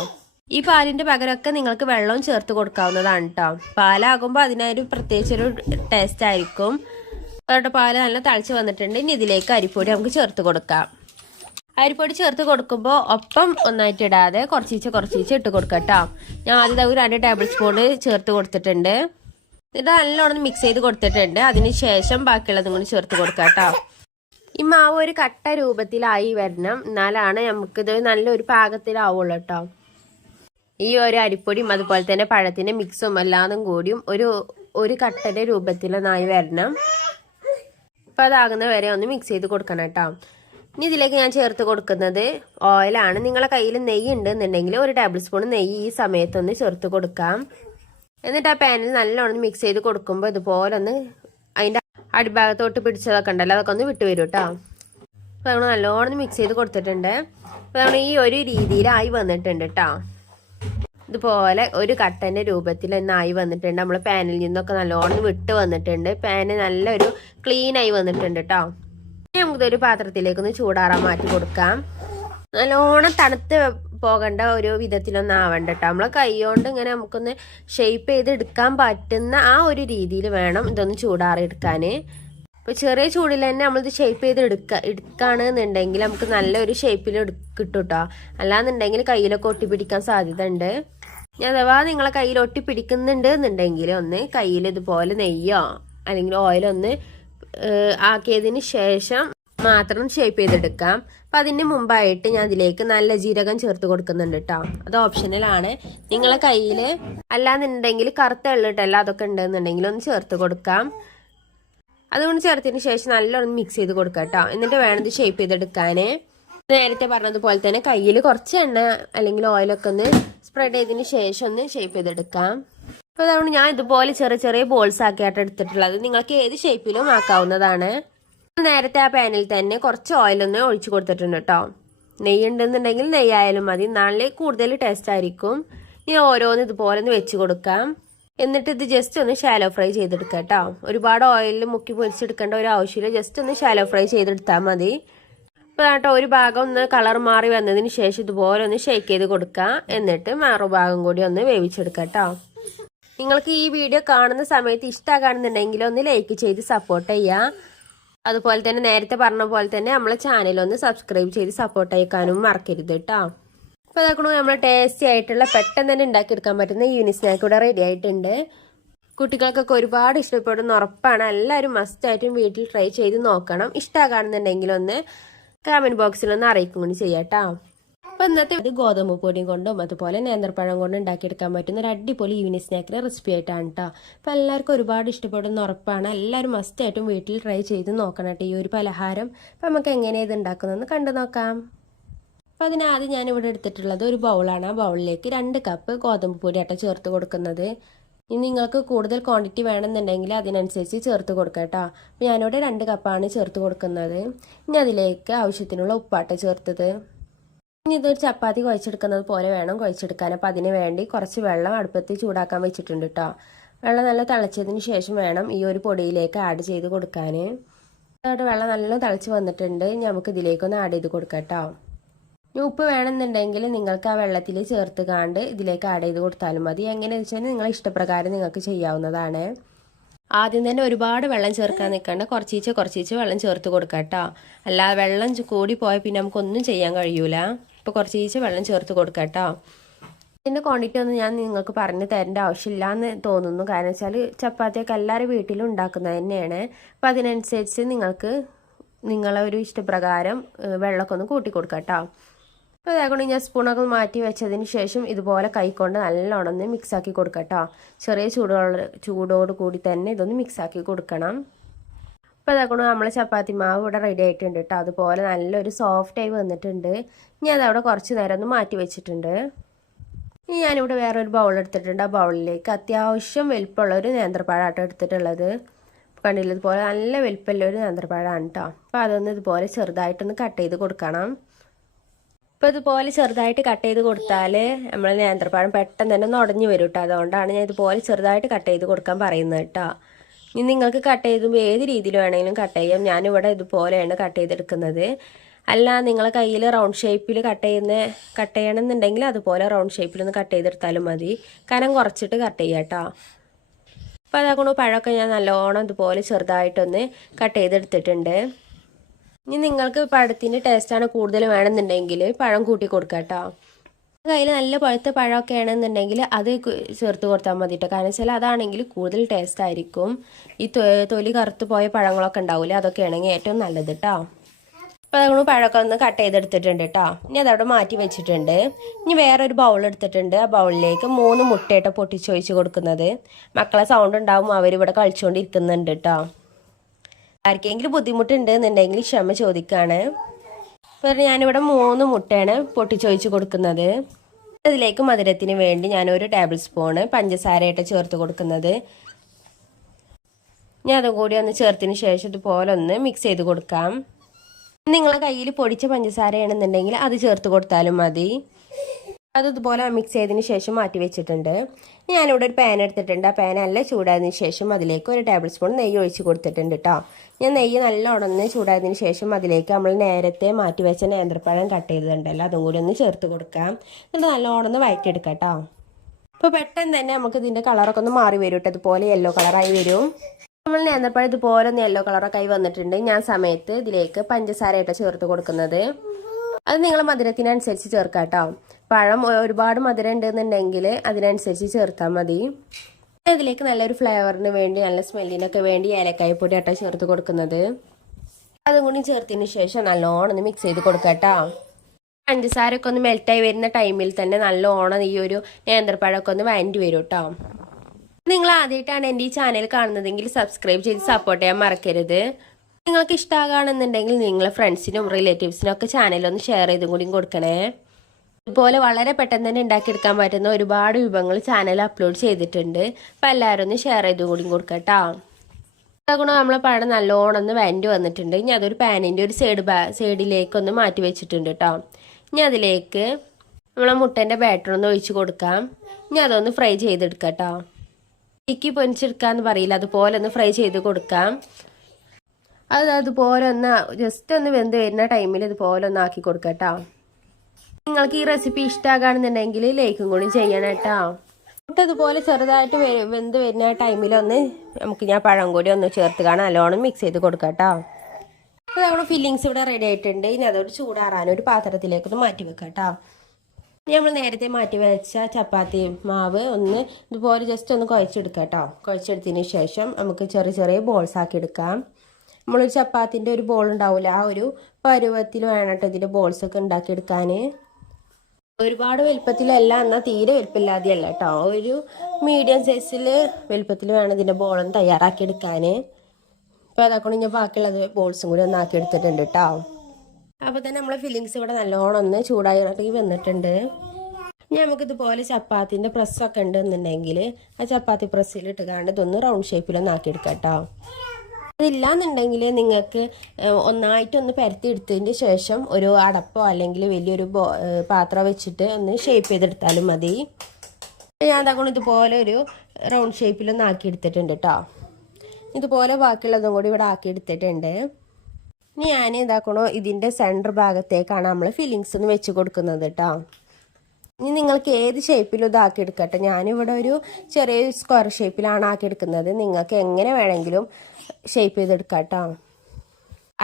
ഈ പാലിന്റെ പകരമൊക്കെ നിങ്ങൾക്ക് വെള്ളവും ചേർത്ത് കൊടുക്കാവുന്നതാണ് കേട്ടോ. പാലാകുമ്പോൾ അതിനൊരു പ്രത്യേകിച്ചൊരു ടേസ്റ്റ് ആയിരിക്കും. അതോടെ പാല് നല്ല തിളച്ച് വന്നിട്ടുണ്ട്. ഇനി ഇതിലേക്ക് അരിപ്പൊടി നമുക്ക് ചേർത്ത് കൊടുക്കാം. അരിപ്പൊടി ചേർത്ത് കൊടുക്കുമ്പോൾ ഒപ്പം ഒന്നായിട്ട് ഇടാതെ കുറച്ചീച്ച് ഇട്ട് കൊടുക്കാം കേട്ടോ. ഞാൻ ആദ്യം 2 ടേബിൾ സ്പൂൺ ചേർത്ത് കൊടുത്തിട്ടുണ്ട്. ഇത് നല്ലോണം മിക്സ് ചെയ്ത് കൊടുത്തിട്ടുണ്ട്. അതിന് ശേഷം ബാക്കിയുള്ളതും കൂടി ചേർത്ത് കൊടുക്കാം കേട്ടോ. ഈ മാവ് ഒരു കട്ട രൂപത്തിലായി വരണം, എന്നാലാണ് നമുക്കിത് നല്ലൊരു പാകത്തിലാവുള്ളൂ കേട്ടോ. ഈ ഒരു അരിപ്പൊടിയും അതുപോലെ തന്നെ പഴത്തിന്റെ മിക്സും എല്ലാതും കൂടിയും ഒരു കട്ടന്റെ രൂപത്തിലൊന്നായി വരണം. അപ്പം അതാകുന്ന വരെ ഒന്ന് മിക്സ് ചെയ്ത് കൊടുക്കണം കേട്ടോ. ഇനി ഇതിലേക്ക് ഞാൻ ചേർത്ത് കൊടുക്കുന്നത് ഓയിലാണ്. നിങ്ങളെ കയ്യിൽ നെയ്യ് ഉണ്ടെന്നുണ്ടെങ്കിൽ 1 ടേബിൾ സ്പൂൺ നെയ്യ് ഈ സമയത്തൊന്ന് ചേർത്ത് കൊടുക്കാം. എന്നിട്ട് ആ പാനിൽ നല്ലോണം മിക്സ് ചെയ്ത് കൊടുക്കുമ്പോൾ ഇതുപോലെ ഒന്ന് അതിൻ്റെ അടിഭാഗത്തോട്ട് പിടിച്ചതൊക്കെ ഉണ്ടല്ലോ, അതൊക്കെ ഒന്ന് വിട്ട് വരും കേട്ടോ. അപ്പോൾ നമ്മൾ നല്ലോണം മിക്സ് ചെയ്ത് കൊടുത്തിട്ടുണ്ട്. അപ്പോൾ നമ്മൾ ഈ ഒരു രീതിയിലായി വന്നിട്ടുണ്ട് കേട്ടോ. ഇതുപോലെ ഒരു കട്ടൻ്റെ രൂപത്തിൽ ഒന്നായി വന്നിട്ടുണ്ട്. നമ്മൾ പാനിൽ നിന്നൊക്കെ നല്ലോണം വിട്ട് വന്നിട്ടുണ്ട്. പാന് നല്ലൊരു ക്ലീനായി വന്നിട്ടുണ്ട് കേട്ടോ. നമുക്കിതൊരു പാത്രത്തിലേക്കൊന്ന് ചൂടാറാൻ മാറ്റി കൊടുക്കാം. നല്ലോണം തണുത്ത് പോകേണ്ട ഒരു വിധത്തിലൊന്നും ആവണ്ട കേട്ടോ. നമ്മളെ കൈ കൊണ്ട് ഇങ്ങനെ നമുക്കൊന്ന് ഷേപ്പ് ചെയ്ത് എടുക്കാൻ പറ്റുന്ന ആ ഒരു രീതിയിൽ വേണം ഇതൊന്ന് ചൂടാറിയെടുക്കാൻ. ഇപ്പോൾ ചെറിയ ചൂടിൽ തന്നെ നമ്മളിത് ഷേപ്പ് ചെയ്ത് എടുക്കുകയാണെന്നുണ്ടെങ്കിൽ നമുക്ക് നല്ലൊരു ഷേപ്പിൽ കിട്ടും കേട്ടോ. അല്ലാന്നുണ്ടെങ്കിൽ കയ്യിലൊക്കെ ഒട്ടിപ്പിടിക്കാൻ സാധ്യത ഉണ്ട്. അഥവാ നിങ്ങളെ കയ്യിൽ ഒട്ടിപ്പിടിക്കുന്നുണ്ട് എന്നുണ്ടെങ്കിൽ ഒന്ന് കയ്യിൽ ഇതുപോലെ നെയ്യോ അല്ലെങ്കിൽ ഓയിലൊന്ന് ആക്കിയതിന് ശേഷം മാത്രം ഷേപ്പ് ചെയ്തെടുക്കാം. അപ്പം അതിന് മുമ്പായിട്ട് ഞാൻ അതിലേക്ക് നല്ല ജീരകം ചേർത്ത് കൊടുക്കുന്നുണ്ട് കേട്ടോ. അത് ഓപ്ഷണലാണ്. നിങ്ങളെ കയ്യിൽ അല്ലാന്നുണ്ടെങ്കിൽ കറുത്ത എള്ളിട്ടല്ല അതൊക്കെ ഉണ്ടെന്നുണ്ടെങ്കിൽ ഒന്ന് ചേർത്ത് കൊടുക്കാം. അതുകൊണ്ട് ചേർത്തതിന് ശേഷം നല്ലോണം മിക്സ് ചെയ്ത് കൊടുക്കാം കേട്ടോ. എന്നിട്ട് വേണം ഇത് ഷേപ്പ് ചെയ്തെടുക്കാൻ. നേരത്തെ പറഞ്ഞതുപോലെ തന്നെ കയ്യിൽ കുറച്ച് എണ്ണ അല്ലെങ്കിൽ ഓയിലൊക്കെ ഒന്ന് സ്പ്രെഡ് ചെയ്തതിന് ശേഷം ഒന്ന് ഷേപ്പ് ചെയ്തെടുക്കാം. അപ്പോൾ അതുകൊണ്ട് ഞാൻ ഇതുപോലെ ചെറിയ ബോൾസ് ആക്കിയായിട്ട് എടുത്തിട്ടുള്ളത്. നിങ്ങൾക്ക് ഏത് ഷേപ്പിലും ആക്കാവുന്നതാണ്. നേരത്തെ ആ പാനിൽ തന്നെ കുറച്ച് ഓയിലൊന്ന് ഒഴിച്ചു കൊടുത്തിട്ടുണ്ട് കേട്ടോ. നെയ്യ് ഉണ്ടെന്നുണ്ടെങ്കിൽ നെയ്യായാലും മതി, നാളെ കൂടുതൽ ടേസ്റ്റ് ആയിരിക്കും. ഇനി ഓരോന്ന് ഇതുപോലെ ഒന്ന് വെച്ച് കൊടുക്കാം. എന്നിട്ട് ഇത് ജസ്റ്റ് ഒന്ന് ഷാലോ ഫ്രൈ ചെയ്തെടുക്കാം കേട്ടോ. ഒരുപാട് ഓയിലിൽ മുക്കി പൊരിച്ചെടുക്കേണ്ട ഒരു ആവശ്യമില്ല. ജസ്റ്റ് ഒന്ന് ഷാലോ ഫ്രൈ ചെയ്തെടുത്താൽ മതി. ഇപ്പോൾ കേട്ടോ ഒരു ഭാഗം ഒന്ന് കളർ മാറി വന്നതിന് ശേഷം ഇതുപോലെ ഒന്ന് ഷേക്ക് ചെയ്ത് കൊടുക്കുക. എന്നിട്ട് മറുഭാഗം കൂടി ഒന്ന് വേവിച്ചെടുക്കുക കേട്ടോ. നിങ്ങൾക്ക് ഈ വീഡിയോ കാണുന്ന സമയത്ത് ഇഷ്ടമാകാണെന്നുണ്ടെങ്കിൽ ഒന്ന് ലൈക്ക് ചെയ്ത് സപ്പോർട്ട് ചെയ്യുക. അതുപോലെ തന്നെ നേരത്തെ പറഞ്ഞ പോലെ തന്നെ നമ്മളെ ചാനലൊന്ന് സബ്സ്ക്രൈബ് ചെയ്ത് സപ്പോർട്ട് ചെയ്യിക്കാനും മറക്കരുത് കേട്ടോ. അപ്പോൾ അതൊക്കെ നമ്മൾ ടേസ്റ്റി ആയിട്ടുള്ള പെട്ടെന്ന് തന്നെ ഉണ്ടാക്കിയെടുക്കാൻ പറ്റുന്ന ഈവനിങ് സ്നാക്ക് ഇവിടെ റെഡി ആയിട്ടുണ്ട്. കുട്ടികൾക്കൊക്കെ ഒരുപാട് ഇഷ്ടപ്പെടുന്ന ഉറപ്പാണ്. എല്ലാവരും മസ്റ്റായിട്ടും വീട്ടിൽ ട്രൈ ചെയ്ത് നോക്കണം. ഇഷ്ടമാകാണെന്നുണ്ടെങ്കിൽ ഒന്ന് കമൻറ്റ് ബോക്സിലൊന്ന് അറിയിക്കും കൂടി ചെയ്യാം കേട്ടോ. അപ്പോൾ ഇന്നത്തെ ഇത് ഗോതമ്പ് പൊടിയും കൊണ്ടും അതുപോലെ നേന്ത്രപ്പഴം കൊണ്ടും ഉണ്ടാക്കിയെടുക്കാൻ പറ്റുന്ന ഒരു അടിപൊളി ഈവനിങ് സ്നാക്കിൻ്റെ റെസിപ്പി ആയിട്ടാണ് കേട്ടോ. അപ്പോൾ എല്ലാവർക്കും ഒരുപാട് ഇഷ്ടപ്പെടുന്ന ഉറപ്പാണ്. എല്ലാവരും മസ്റ്റായിട്ടും വീട്ടിൽ ട്രൈ ചെയ്ത് നോക്കണം കേട്ടോ ഈ ഒരു പലഹാരം. അപ്പോൾ നമുക്ക് എങ്ങനെയാണ് ഇത് ഉണ്ടാക്കുന്നതെന്ന് കണ്ടു നോക്കാം. അപ്പോൾ അതിനാദ്യം ഞാനിവിടെ എടുത്തിട്ടുള്ളത് ഒരു ബൗളാണ്. ആ ബൗളിലേക്ക് 2 കപ്പ് ഗോതമ്പ് പൊടിയാട്ടോ ചേർത്ത് കൊടുക്കുന്നത്. ഇനി നിങ്ങൾക്ക് കൂടുതൽ ക്വാണ്ടിറ്റി വേണമെന്നുണ്ടെങ്കിൽ അതിനനുസരിച്ച് ചേർത്ത് കൊടുക്കാം കേട്ടോ. അപ്പോൾ ഞാനിവിടെ 2 കപ്പാണ് ചേർത്ത് കൊടുക്കുന്നത്. ഇനി അതിലേക്ക് ആവശ്യത്തിനുള്ള ഉപ്പാട്ട ചേർത്തത്. ഇനി ഇതൊരു ചപ്പാത്തി കുഴച്ചെടുക്കുന്നത് പോലെ വേണം കുഴച്ചെടുക്കാൻ. അപ്പോൾ അതിന് വേണ്ടി കുറച്ച് വെള്ളം അടുപ്പത്ത് ചൂടാക്കാൻ വെച്ചിട്ടുണ്ട് കേട്ടോ. വെള്ളം നല്ല തിളച്ചതിന് ശേഷം വേണം ഈ ഒരു പൊടിയിലേക്ക് ആഡ് ചെയ്ത് കൊടുക്കാൻ. അവിടെ വെള്ളം നല്ല തിളച്ച് വന്നിട്ടുണ്ട്. ഇനി നമുക്ക് ഇതിലേക്കൊന്ന് ആഡ് ചെയ്ത് കൊടുക്കാം കേട്ടോ. ഇനി ഉപ്പ് വേണമെന്നുണ്ടെങ്കിൽ നിങ്ങൾക്ക് ആ വെള്ളത്തിൽ ചേർത്ത് കാണ്ട് ഇതിലേക്ക് ആഡ് ചെയ്ത് കൊടുത്താലും മതി. എങ്ങനെയാണെന്ന് വെച്ചാൽ നിങ്ങളെ ഇഷ്ടപ്രകാരം നിങ്ങൾക്ക് ചെയ്യാവുന്നതാണ്. ആദ്യം തന്നെ ഒരുപാട് വെള്ളം ചേർക്കാൻ നിൽക്കേണ്ട, കുറച്ചീച്ച് വെള്ളം ചേർത്ത് കൊടുക്കാം കേട്ടോ. അല്ലാതെ വെള്ളം കൂടി പോയാൽ പിന്നെ നമുക്കൊന്നും ചെയ്യാൻ കഴിയൂല. ഇപ്പോൾ കുറച്ചീച്ച് വെള്ളം ചേർത്ത് കൊടുക്കാം കേട്ടോ. ഇതിൻ്റെ ക്വാണ്ടിറ്റി ഒന്നും ഞാൻ നിങ്ങൾക്ക് പറഞ്ഞു തരേണ്ട ആവശ്യമില്ല എന്ന് തോന്നുന്നു. കാരണം വെച്ചാൽ ചപ്പാത്തിയൊക്കെ എല്ലാവരും വീട്ടിലും ഉണ്ടാക്കുന്നത് തന്നെയാണ്. അപ്പോൾ അതിനനുസരിച്ച് നിങ്ങൾക്ക് നിങ്ങളെ ഒരു ഇഷ്ടപ്രകാരം വെള്ളമൊക്കെ ഒന്ന് കൂട്ടി കൊടുക്കാം കേട്ടോ. അപ്പോൾ അതേകൊണ്ട് ഞാൻ സ്പൂണൊക്കെ മാറ്റി വെച്ചതിന് ശേഷം ഇതുപോലെ കൈകൊണ്ട് നല്ലോണം ഒന്ന് മിക്സാക്കി കൊടുക്കാം കേട്ടോ. ചെറിയ ചൂടോട് കൂടി തന്നെ ഇതൊന്ന് മിക്സാക്കി കൊടുക്കണം. അപ്പോൾ അതേകൊണ്ട് നമ്മൾ ചപ്പാത്തി മാവ് ഇവിടെ റെഡി ആയിട്ടുണ്ട് കേട്ടോ. അതുപോലെ നല്ലൊരു സോഫ്റ്റായി വന്നിട്ടുണ്ട്. ഇനി അതവിടെ കുറച്ച് നേരം ഒന്ന് മാറ്റി വെച്ചിട്ടുണ്ട്. ഇനി ഞാനിവിടെ വേറൊരു ബൗൾ എടുത്തിട്ടുണ്ട്. ആ ബൗളിലേക്ക് അത്യാവശ്യം വലിപ്പമുള്ളൊരു നേന്ത്രപ്പഴമാട്ടോ എടുത്തിട്ടുള്ളത്. കണ്ടില്ല, ഇതുപോലെ നല്ല വലിപ്പമുള്ളൊരു നേന്ത്രപ്പഴമാണ് കേട്ടോ. അപ്പോൾ അതൊന്ന് ഇതുപോലെ ചെറുതായിട്ടൊന്ന് കട്ട് ചെയ്ത് കൊടുക്കണം. അപ്പോൾ ഇതുപോലെ ചെറുതായിട്ട് കട്ട് ചെയ്ത് കൊടുത്താൽ നമ്മൾ നേന്ത്രപ്പഴം പെട്ടെന്ന് തന്നെ ഒന്ന് ഉടഞ്ഞു വരും കേട്ടോ. അതുകൊണ്ടാണ് ഞാൻ ഇതുപോലെ ചെറുതായിട്ട് കട്ട് ചെയ്ത് കൊടുക്കാൻ പറയുന്നത് കേട്ടോ. ഇനി നിങ്ങൾക്ക് കട്ട് ചെയ്തുമ്പോൾ ഏത് രീതിയിൽ വേണമെങ്കിലും കട്ട് ചെയ്യാം. ഞാനിവിടെ ഇതുപോലെയാണ് കട്ട് ചെയ്തെടുക്കുന്നത്. അല്ല നിങ്ങളെ കയ്യിൽ റൗണ്ട് ഷേപ്പിൽ കട്ട് ചെയ്യണമെന്നുണ്ടെങ്കിൽ അതുപോലെ റൗണ്ട് ഷേപ്പിലൊന്ന് കട്ട് ചെയ്തെടുത്താലും മതി. കനം കുറച്ചിട്ട് കട്ട് ചെയ്യാം കേട്ടോ. അപ്പോൾ അതാകൊണ്ട് പഴമൊക്കെ ഞാൻ നല്ലോണം ഇതുപോലെ ചെറുതായിട്ടൊന്ന് കട്ട് ചെയ്തെടുത്തിട്ടുണ്ട്. ഇനി നിങ്ങൾക്ക് പഴത്തിൻ്റെ ടേസ്റ്റാണ് കൂടുതൽ വേണമെന്നുണ്ടെങ്കിൽ പഴം കൂട്ടി കൊടുക്കുക കേട്ടോ. കയ്യിൽ നല്ല പഴുത്ത പഴമൊക്കെ ആണെന്നുണ്ടെങ്കിൽ അത് ചേർത്ത് കൊടുത്താൽ മതി കേട്ടോ. കാരണം വെച്ചാൽ അതാണെങ്കിൽ കൂടുതൽ ടേസ്റ്റ് ആയിരിക്കും. ഈ തൊലി കറുത്ത് പോയ പഴങ്ങളൊക്കെ ഉണ്ടാവില്ലേ, അതൊക്കെ ആണെങ്കിൽ ഏറ്റവും നല്ലത് കേട്ടോ. അപ്പോൾ അതുകൊണ്ട് പഴമൊക്കെ ഒന്ന് കട്ട് ചെയ്തെടുത്തിട്ടുണ്ട് കേട്ടോ. ഇനി അതവിടെ മാറ്റി വെച്ചിട്ടുണ്ട്. ഇനി വേറൊരു ബൗൾ എടുത്തിട്ടുണ്ട്. ആ ബൗളിലേക്ക് 3 മുട്ടയിട്ട് പൊട്ടിച്ചൊഴിച്ച് കൊടുക്കുന്നത്. മക്കളെ സൗണ്ട് ഉണ്ടാവും, അവരിവിടെ കളിച്ചുകൊണ്ടിരിക്കുന്നുണ്ട് കേട്ടോ. ആർക്കെങ്കിലും ബുദ്ധിമുട്ടുണ്ട് എന്നുണ്ടെങ്കിൽ ക്ഷമ ചോദിക്കുകയാണ്. അപ്പോൾ ഞാനിവിടെ 3 മുട്ടയാണ് പൊട്ടിച്ചൊഴിച്ച് കൊടുക്കുന്നത്. അതിലേക്ക് മധുരത്തിന് വേണ്ടി ഞാനൊരു ടേബിൾ സ്പൂണ് പഞ്ചസാരയായിട്ട് ചേർത്ത് കൊടുക്കുന്നത്. ഞാൻ അതും കൂടി ഒന്ന് ചേർത്തതിന് ശേഷം ഇതുപോലെ ഒന്ന് മിക്സ് ചെയ്ത് കൊടുക്കാം. നിങ്ങളെ കയ്യിൽ പൊടിച്ച പഞ്ചസാരയാണെന്നുണ്ടെങ്കിൽ അത് ചേർത്ത് കൊടുത്താലും മതി. അത് ഇതുപോലെ മിക്സ് ചെയ്തതിന് ശേഷം മാറ്റി വെച്ചിട്ടുണ്ട്. ഞാനിവിടെ ഒരു പാൻ എടുത്തിട്ടുണ്ട്. ആ പാൻ നല്ല ചൂടായതിന് ശേഷം അതിലേക്ക് ഒരു ടേബിൾ സ്പൂൺ നെയ്യ് ഒഴിച്ച് കൊടുത്തിട്ടുണ്ട് കേട്ടോ. ഞാൻ നെയ്യ് നല്ലോണം ഒന്ന് ചൂടായതിന് ശേഷം അതിലേക്ക് നമ്മൾ നേരത്തെ മാറ്റി വെച്ച നേന്ത്രപ്പഴം കട്ട് ചെയ്തിട്ടുണ്ടല്ലോ അതും കൂടി ഒന്ന് ചേർത്ത് കൊടുക്കാം. എന്നിട്ട് നല്ലോണം ഒന്ന് വഴറ്റിയെടുക്കാം കേട്ടോ. അപ്പോൾ പെട്ടെന്ന് തന്നെ നമുക്ക് ഇതിൻ്റെ കളറൊക്കെ ഒന്ന് മാറി വരും കേട്ടോ. അതുപോലെ യെല്ലോ കളറായി വരും. നമ്മൾ നേന്ത്രപ്പഴം ഇതുപോലെ ഒന്ന് യെല്ലോ കളറൊക്കെ ആയി വന്നിട്ടുണ്ട്. ഞാൻ സമയത്ത് ഇതിലേക്ക് പഞ്ചസാരയായിട്ട് ചേർത്ത് കൊടുക്കുന്നത്. അത് നിങ്ങളെ മധുരത്തിനനുസരിച്ച് ചേർക്കാം കേട്ടോ. പഴം ഒരുപാട് മധുരം ഉണ്ടെന്നുണ്ടെങ്കിൽ അതിനനുസരിച്ച് ചേർത്താൽ മതി. ഇതിലേക്ക് നല്ലൊരു ഫ്ലേവറിന് വേണ്ടി നല്ല സ്മെല്ലിനൊക്കെ വേണ്ടി ഏലക്കായ പൊടി ആട്ടോ ചേർത്ത് കൊടുക്കുന്നത്. അതും കൂടി ചേർത്തതിന് ശേഷം നല്ലോണം ഒന്ന് മിക്സ് ചെയ്ത് കൊടുക്കാം കേട്ടോ. പഞ്ചസാരൊക്കെ ഒന്ന് മെൽറ്റായി വരുന്ന ടൈമിൽ തന്നെ നല്ലോണം ഈ ഒരു നേന്ത്രപ്പഴമൊക്കെ ഒന്ന് വഴണ്ടി വരും കേട്ടോ. നിങ്ങൾ ആദ്യമായിട്ടാണ് എൻ്റെ ഈ ചാനൽ കാണുന്നതെങ്കിൽ സബ്സ്ക്രൈബ് ചെയ്ത് സപ്പോർട്ട് ചെയ്യാൻ മറക്കരുത്. നിങ്ങൾക്ക് ഇഷ്ടമാകുകയാണെന്നുണ്ടെങ്കിൽ നിങ്ങളെ ഫ്രണ്ട്സിനും റിലേറ്റീവ്സിനും ഒക്കെ ചാനലൊന്ന് ഷെയർ ചെയ്തും കൂടി കൊടുക്കണേ. ഇതുപോലെ വളരെ പെട്ടെന്ന് തന്നെ ഉണ്ടാക്കിയെടുക്കാൻ പറ്റുന്ന ഒരുപാട് വിഭവങ്ങൾ ചാനൽ അപ്ലോഡ് ചെയ്തിട്ടുണ്ട്. അപ്പോൾ എല്ലാവരും ഒന്ന് ഷെയർ ചെയ്തും കൂടി കൊടുക്കട്ടോ. അതുകൊണ്ട് നമ്മളെ പഴം നല്ലോണം ഒന്ന് വഴണ്ടി വന്നിട്ടുണ്ട്. ഇനി അതൊരു പാനിൻ്റെ ഒരു സൈഡിലേക്കൊന്ന് മാറ്റി വെച്ചിട്ടുണ്ട് കേട്ടോ. ഇനി അതിലേക്ക് നമ്മളെ മുട്ടേൻ്റെ ബാറ്റർ ഒന്ന് ഒഴിച്ച് കൊടുക്കാം. ഇനി അതൊന്ന് ഫ്രൈ ചെയ്തെടുക്കാം കേട്ടോ. ചിക്കി പൊരിച്ചെടുക്കാന്ന് പറയില്ല, അതുപോലെ ഒന്ന് ഫ്രൈ ചെയ്ത് കൊടുക്കാം. അതുപോലെ ഒന്ന് ജസ്റ്റ് ഒന്ന് വെന്ത് വരുന്ന ടൈമിൽ ഇതുപോലെ ഒന്ന് ആക്കി കൊടുക്കട്ടോ. നിങ്ങൾക്ക് ഈ റെസിപ്പി ഇഷ്ടമാകാണെന്നുണ്ടെങ്കിൽ ലൈക്കും കൂടി ചെയ്യണം കേട്ടോ. ഇതുപോലെ ചെറുതായിട്ട് വെന്ത് വരുന്ന ടൈമിലൊന്ന് നമുക്ക് ഞാൻ പഴം കൂടി ഒന്ന് ചേർത്ത് കാണാൻ നല്ലോണം മിക്സ് ചെയ്ത് കൊടുക്കാം കേട്ടോ. അപ്പോൾ നമ്മുടെ ഫില്ലിങ്സ് ഇവിടെ റെഡി ആയിട്ടുണ്ട്. ഇനി അതോട് ചൂടാറാൻ ഒരു പാത്രത്തിലേക്കൊന്ന് മാറ്റി വെക്കാം കേട്ടോ. നമ്മൾ നേരത്തെ മാറ്റി വെച്ച ചപ്പാത്തി മാവ് ഒന്ന് ഇതുപോലെ ജസ്റ്റ് ഒന്ന് കുഴച്ചെടുക്കാം കേട്ടോ. കുഴച്ചെടുത്തതിന് ശേഷം നമുക്ക് ചെറിയ ചെറിയ ബോൾസ് ആക്കി എടുക്കാം. നമ്മളൊരു ചപ്പാത്തിൻ്റെ ഒരു ബോൾ ഉണ്ടാവില്ല, ആ ഒരു പരുവത്തിൽ വേണം കേട്ടോ ഇതിൻ്റെ ബോൾസൊക്കെ ഉണ്ടാക്കിയെടുക്കാൻ. ഒരുപാട് വലുപ്പത്തിലല്ല, എന്നാൽ തീരെ വലുപ്പമില്ലാതെയല്ല കേട്ടോ. ഒരു മീഡിയം സൈസിൽ വലുപ്പത്തിൽ വേണം ഇതിൻ്റെ ബോളൊന്ന് തയ്യാറാക്കിയെടുക്കാൻ. അപ്പോൾ അതൊക്കെ ഞാൻ ബാക്കിയുള്ളത് ബോൾസും കൂടി ഒന്ന് ആക്കിയെടുത്തിട്ടുണ്ട് കേട്ടോ. അപ്പോൾ തന്നെ നമ്മളെ ഫില്ലിങ്സ് ഇവിടെ നല്ലോണം ഒന്ന് ചൂടായി വന്നിട്ടുണ്ട്. ഇനി നമുക്കിതുപോലെ ചപ്പാത്തിൻ്റെ പ്രസ്സൊക്കെ ഉണ്ടെന്നുണ്ടെങ്കിൽ ആ ചപ്പാത്തി പ്രസ്സിലിട്ട് കാണ്ട് ഇതൊന്ന് റൗണ്ട് ഷേപ്പിലൊന്ന് ആക്കിയെടുക്കാം കേട്ടോ. അതില്ലാന്നുണ്ടെങ്കിൽ നിങ്ങൾക്ക് ഒന്നായിട്ടൊന്ന് പരത്തി എടുത്തതിന് ശേഷം ഒരു അടപ്പോ അല്ലെങ്കിൽ വലിയൊരു പാത്രം വെച്ചിട്ട് ഒന്ന് ഷേപ്പ് ചെയ്തെടുത്താലും മതി. ഞാൻ അതാക്കണം ഇതുപോലെ ഒരു റൗണ്ട് ഷേപ്പിലൊന്ന് ആക്കിയെടുത്തിട്ടുണ്ട് കേട്ടോ. ഇതുപോലെ ബാക്കിയുള്ളതും കൂടി ഇവിടെ ആക്കിയെടുത്തിട്ടുണ്ട്. ഇനി ഞാൻ ഇതാക്കണോ ഇതിൻ്റെ സെൻറ്റർ ഭാഗത്തേക്കാണ് നമ്മൾ ഫില്ലിങ്സ് ഒന്ന് വെച്ച് കൊടുക്കുന്നത് കേട്ടോ. ഇനി നിങ്ങൾക്ക് ഏത് ഷേപ്പിലും ഇതാക്കി എടുക്കട്ടെ. ഞാനിവിടെ ഒരു ചെറിയ സ്ക്വയർ ഷേപ്പിലാണ് ആക്കിയെടുക്കുന്നത്. നിങ്ങൾക്ക് എങ്ങനെ വേണമെങ്കിലും ഷേപ്പ് ചെയ്തെടുക്കാം കേട്ടോ.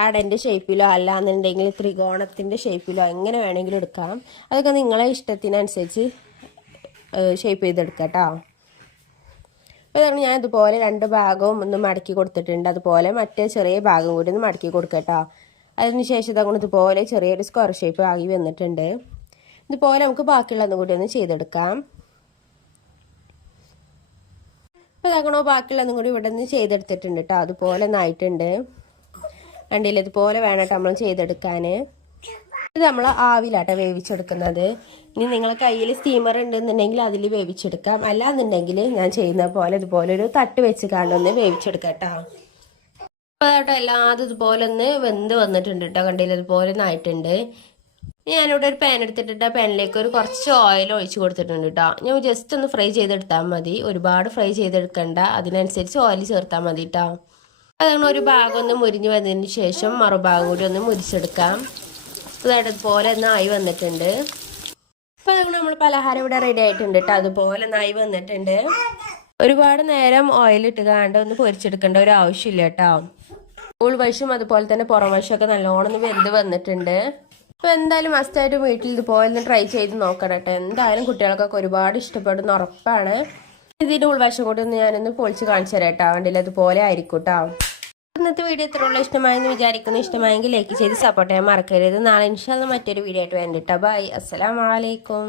അടൻ്റെ ഷേപ്പിലോ അല്ലാന്നുണ്ടെങ്കിൽ ത്രികോണത്തിൻ്റെ ഷേപ്പിലോ എങ്ങനെ വേണമെങ്കിലും എടുക്കാം. അതൊക്കെ നിങ്ങളെ ഇഷ്ടത്തിനനുസരിച്ച് ഷേപ്പ് ചെയ്തെടുക്കാം കേട്ടോ. അപ്പോൾ ഞാൻ ഇതുപോലെ രണ്ട് ഭാഗവും ഒന്ന് മടക്കി കൊടുത്തിട്ടുണ്ട്. അതുപോലെ മറ്റേ ചെറിയ ഭാഗം കൂടി ഒന്ന് മടക്കി കൊടുക്കാം കേട്ടോ. അതിന് ശേഷം ഇതങ്ങനെ ഇതുപോലെ ചെറിയൊരു സ്ക്വയർ ഷേപ്പ് ആക്കി വന്നിട്ടുണ്ട്. ഇതുപോലെ നമുക്ക് ബാക്കിയുള്ളതും കൂടി ഒന്ന് ചെയ്തെടുക്കാം. അപ്പോൾ ഇതാക്കണോ ബാക്കിയുള്ളതും കൂടി ഇവിടെ നിന്ന് ചെയ്തെടുത്തിട്ടുണ്ട് കേട്ടോ. അതുപോലെ ഒന്നായിട്ടുണ്ട്. കണ്ടില്ല, ഇതുപോലെ വേണം കേട്ടോ നമ്മൾ ചെയ്തെടുക്കാൻ. ഇത് നമ്മൾ ആവിലാട്ടോ വേവിച്ചെടുക്കുന്നത്. ഇനി നിങ്ങളെ കയ്യിൽ സ്റ്റീമർ ഉണ്ടെന്നുണ്ടെങ്കിൽ അതിൽ വേവിച്ചെടുക്കാം. അല്ലാന്നുണ്ടെങ്കിൽ ഞാൻ ചെയ്യുന്ന പോലെ ഇതുപോലെ ഒരു തട്ട് വെച്ച് കാണുന്ന വേവിച്ചെടുക്കാം കേട്ടോ. അപ്പോൾ കേട്ടോ എല്ലാതും ഇതുപോലെ ഒന്ന് വെന്ത് വന്നിട്ടുണ്ട് കേട്ടോ. കണ്ടില്ല, ഇതുപോലെ ഒന്നായിട്ടുണ്ട്. ഞാനിവിടെ ഒരു പാൻ എടുത്തിട്ട് ആ പാനിലേക്ക് ഒരു കുറച്ച് ഓയിൽ ഒഴിച്ച് കൊടുത്തിട്ടുണ്ട് കേട്ടോ. ഞാൻ ജസ്റ്റ് ഒന്ന് ഫ്രൈ ചെയ്തെടുത്താൽ മതി, ഒരുപാട് ഫ്രൈ ചെയ്തെടുക്കണ്ട. അതിനനുസരിച്ച് ഓയിൽ ചേർത്താൽ മതി കേട്ടോ. അതങ്ങനെ ഒരു ഭാഗം ഒന്ന് മുരിഞ്ഞ് വന്നതിന് ശേഷം മറുഭാഗം കൂടി ഒന്ന് മുരിച്ചെടുക്കാം. അതുപോലെ ഒന്ന് ആയി വന്നിട്ടുണ്ട്. അപ്പോൾ അതങ്ങനെ നമ്മൾ പലഹാരം ഇവിടെ റെഡി ആയിട്ടുണ്ട് കേട്ടോ. അതുപോലെ ഒന്ന് ആയി വന്നിട്ടുണ്ട്. ഒരുപാട് നേരം ഓയിലിട്ട് കാണ്ട് ഒന്ന് പൊരിച്ചെടുക്കേണ്ട ഒരു ആവശ്യമില്ല കേട്ടോ. ഉൾവശം അതുപോലെ തന്നെ പുറം വശമൊക്കെ നല്ലോണം ഒന്ന് വെന്ത് വന്നിട്ടുണ്ട്. അപ്പോൾ എന്തായാലും മസ്റ്റായിട്ടും വീട്ടിൽ ഇതുപോലെ ഒന്ന് ട്രൈ ചെയ്ത് നോക്കണം കേട്ടോ. എന്തായാലും കുട്ടികൾക്കൊക്കെ ഒരുപാട് ഇഷ്ടപ്പെടുന്ന ഉറപ്പാണ്. ഇതിൻ്റെ ഉൾവശം കൂടി ഒന്ന് ഞാനൊന്ന് പൊളിച്ച് കാണിച്ചു തരാം കേട്ടോ. വണ്ടിയിൽ അതുപോലെ ആയിരിക്കും കേട്ടോ. ഇന്നത്തെ വീഡിയോ ഇത്രയുള്ള ഇഷ്ടമായെന്ന് വിചാരിക്കുന്നു. ഇഷ്ടമായെങ്കിൽ ലൈക്ക് ചെയ്ത് സപ്പോർട്ട് ചെയ്യാൻ മറക്കരുത്. നാളെ ഇൻഷാല്ലാ മറ്റൊരു വീഡിയോ ആയിട്ട് വേണ്ടിട്ടോ. ബൈ, അസ്സലാമു അലൈക്കും.